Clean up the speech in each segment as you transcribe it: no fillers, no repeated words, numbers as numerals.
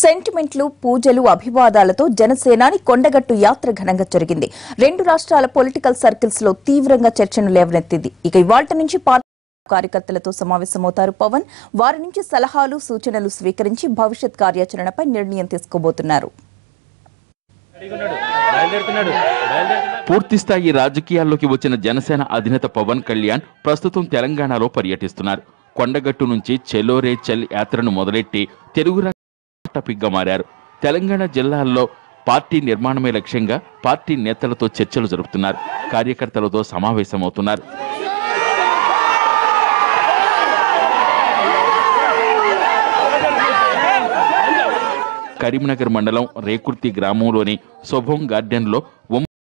సెంటిమెంట్లు, పూజలు, అభివాదాలతో జనసేనాని కొండగట్టు యాత్ర ఘనంగా జరిగింది. రెండు రాష్ట్రాల పొలిటికల్ సర్కిల్స్ లో తీవ్రంగా చర్చను లేవనెత్తింది. ఇక ఇవాళ్టి నుంచి కార్యకర్తలతో సమావేశమవుతారు పవన్. వారి నుంచి సలహాలు, సూచనలు స్వీకరించి భవిష్యత్ కార్యాచరణపై నిర్ణయం తీసుకోబోతున్నారు. పూర్తిస్థాయి రాజకీయాల్లోకి వచ్చిన జనసేన అధినేత పవన్ కళ్యాణ్ ప్రస్తుతం తెలంగాణలో పర్యటిస్తున్నారు. కొండగట్టు నుంచి చెలోరే చెల్ యాత్రను మొదలెట్టి తెలుగు టాపిక్గా మారారు. తెలంగాణ జిల్లాల్లో పార్టీ నిర్మాణమే లక్ష్యంగా పార్టీ నేతలతో చర్చలు జరుపుతున్నారు. కార్యకర్తలతో సమావేశమవుతున్నారు. కరీంనగర్ మండలం రేకుర్తి గ్రామంలోని శుభం గార్డెన్లో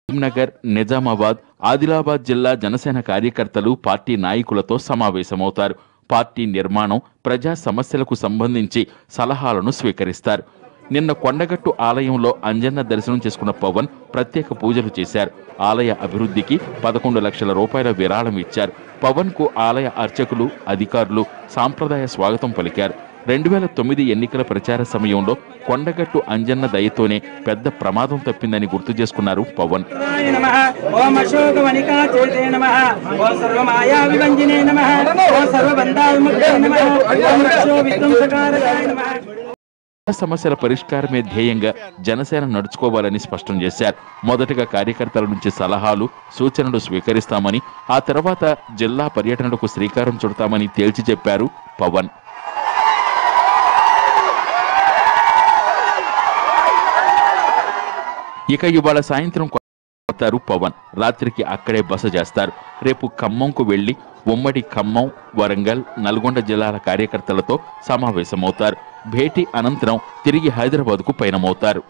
కరీంనగర్, నిజామాబాద్, ఆదిలాబాద్ జిల్లా జనసేన కార్యకర్తలు పార్టీ నాయకులతో సమావేశమవుతారు. పార్టీ నిర్మాణం, ప్రజా సమస్యలకు సంబంధించి సలహాలను స్వీకరిస్తారు. నిన్న కొండగట్టు ఆలయంలో అంజన్న దర్శనం చేసుకున్న పవన్ ప్రత్యేక పూజలు చేశారు. ఆలయ అభివృద్ధికి 11 లక్షల రూపాయల విరాళం ఇచ్చారు. పవన్ కు ఆలయ అర్చకులు, అధికారులు సాంప్రదాయ స్వాగతం పలికారు. 2009 ఎన్నికల ప్రచార సమయంలో కొండగట్టు అంజన్న దయతోనే పెద్ద ప్రమాదం తప్పిందని గుర్తు చేసుకున్నారు పవన్. సమస్యల పరిష్కారమే ధ్యేయంగా జనసేన నడుచుకోవాలని స్పష్టం చేశారు. మొదటగా కార్యకర్తల నుంచి సలహాలు, సూచనలు స్వీకరిస్తామని, ఆ తర్వాత జిల్లా పర్యటనలకు శ్రీకారం చుడతామని తేల్చి చెప్పారు పవన్. ఇక ఇవాళ సాయంత్రం పవన్ రాత్రికి అక్కడే బస చేస్తారు. రేపు ఖమ్మంకు వెళ్లి ఉమ్మడి ఖమ్మం, వరంగల్, నల్గొండ జిల్లాల కార్యకర్తలతో సమావేశమవుతారు. భేటీ అనంతరం తిరిగి హైదరాబాద్కు పయనమవుతారు.